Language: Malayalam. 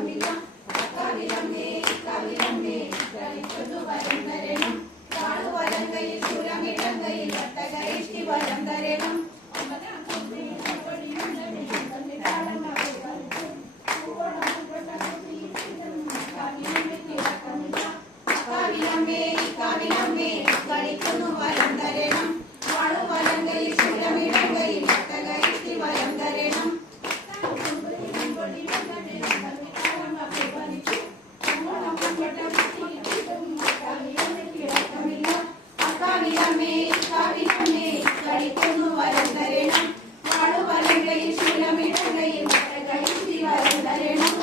തിളക്കമില്ല. കവിലമ്മേ കവിലമ്മേ കളിക്കുന്നു വരം തരണം. താളുവലം കയ്യിൽ ചൂരമിടം കയ്യിൽ ഒട്ടകയിഷ്ടി വരം തരണം. കവിലമ്മേ കവിലമ്മേ കളിക്കുന്നു വരം തരണം. താളുവലം കയ്യിൽ ചൂരമിടം കയ്യിൽ ഒട്ടകയിഷ്ടി വരം തരണം. കവിലമ്മേ കവിലമ്മേ കളിക്കുന്നു വരം തരണം. താളുവലം കയ്യിൽ ചൂരമിടം കയ്യിൽ ഒട്ടകയിഷ്ടി വരം തരണം.